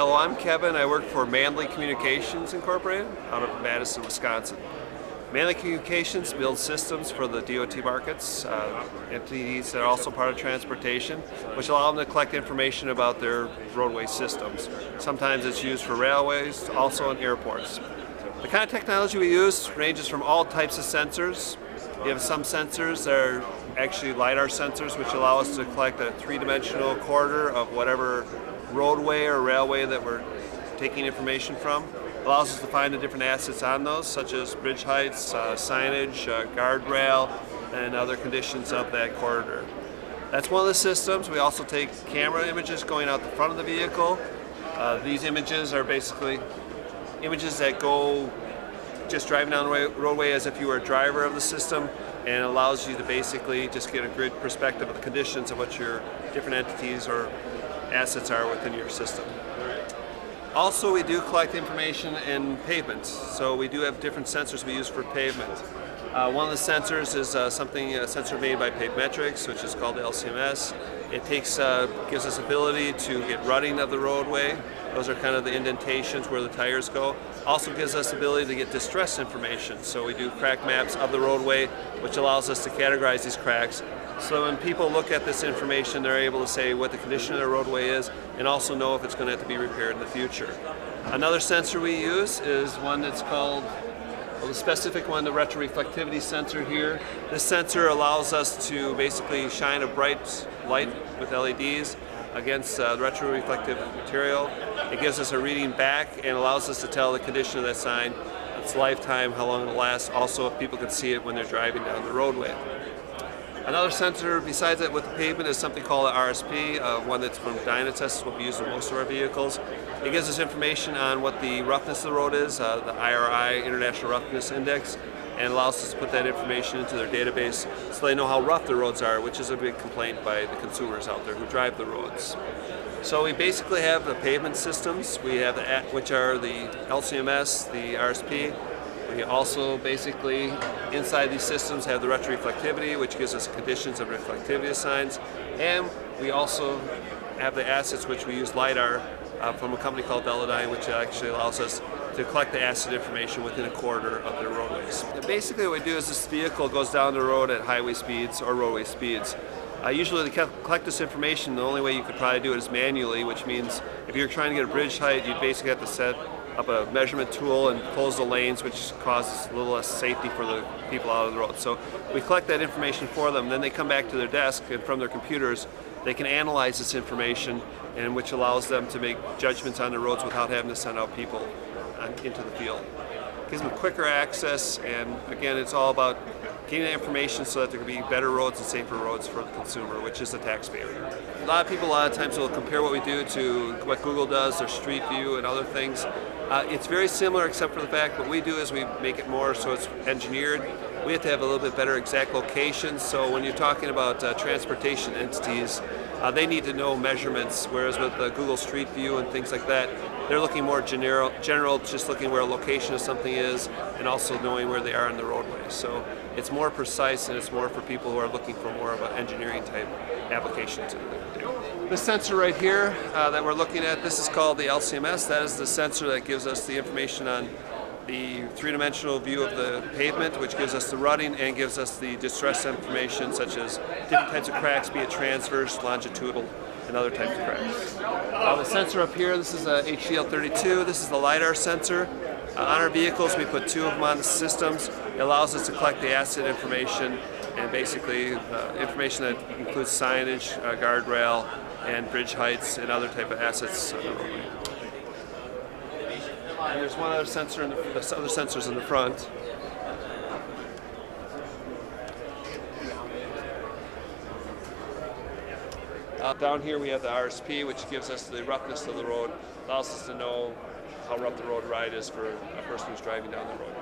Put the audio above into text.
Hello, I'm Kevin. I work for Mandli Communications Incorporated out of Madison, Wisconsin. Mandli Communications builds systems for the DOT markets, entities that are also part of transportation, which allow them to collect information about their roadway systems. Sometimes it's used for railways, also in airports. The kind of technology we use ranges from all types of sensors. You have some sensors that are actually LiDAR sensors, which allow us to collect a three-dimensional corridor of whatever roadway or railway that we're taking information from. Allows us to find the different assets on those, such as bridge heights, signage, guardrail, and other conditions of that corridor. That's one of the systems. We also take camera images going out the front of the vehicle. These images are basically images that go just driving down the roadway as if you were a driver of the system, and allows you to basically just get a grid perspective of the conditions of what your different entities or assets are within your system. Also, we do collect information in pavement, so we do have different sensors we use for pavement. One of the sensors is a sensor made by Pavmetrics, which is called the LCMS. It gives us ability to get rutting of the roadway. Those are kind of the indentations where the tires go. Also gives us ability to get distress information. So we do crack maps of the roadway, which allows us to categorize these cracks. So when people look at this information, they're able to say what the condition of the roadway is and also know if it's going to have to be repaired in the future. Another sensor we use is one that's called, the specific one, the retroreflectivity sensor here. This sensor allows us to basically shine a bright light with LEDs against the retroreflective material. It gives us a reading back and allows us to tell the condition of that sign, its lifetime, how long it'll last, also if people can see it when they're driving down the roadway. Another sensor besides that with the pavement is something called an RSP, one that's from Dynatest, what we use in most of our vehicles. It gives us information on what the roughness of the road is, the IRI, International Roughness Index, and allows us to put that information into their database so they know how rough the roads are, which is a big complaint by the consumers out there who drive the roads. So we basically have the pavement systems, we have which are the LCMS, the RSP. We also basically, inside these systems, have the retroreflectivity, which gives us conditions of reflectivity signs, and we also have the assets which we use LiDAR from a company called Velodyne, which actually allows us to collect the asset information within a corridor of their roadways. And basically what we do is this vehicle goes down the road at highway speeds or roadway speeds. Usually to collect this information, the only way you could probably do it is manually, which means if you're trying to get a bridge height, you'd basically have to set up a measurement tool and close the lanes, which causes a little less safety for the people out on the road. So we collect that information for them, then they come back to their desk, and from their computers they can analyze this information, and which allows them to make judgments on the roads without having to send out people into the field. It gives them quicker access, and again, it's all about getting the information so that there can be better roads and safer roads for the consumer, which is the taxpayer. A lot of times will compare what we do to what Google does, their Street View and other things. It's very similar, except for the fact what we do is we make it more so it's engineered. We have to have a little bit better exact locations, so when you're talking about transportation entities, they need to know measurements, whereas with Google Street View and things like that, they're looking more general, just looking where a location of something is and also knowing where they are in the roadway. So it's more precise, and it's more for people who are looking for more of an engineering type application to do. This sensor right here that we're looking at, this is called the LCMS. That is the sensor that gives us the information on the three-dimensional view of the pavement, which gives us the rutting and gives us the distress information such as different types of cracks, be it transverse, longitudinal, and other types of cracks. The sensor up here, this is a HDL32. This is the LiDAR sensor. On our vehicles, we put two of them on the systems. It allows us to collect the asset information, and basically information that includes signage, guardrail, and bridge heights, and other type of assets on the roadway. And there's one other sensor, other sensors in the front. Down here we have the RSP, which gives us the roughness of the road, allows us to know how rough the road ride is for a person who's driving down the road.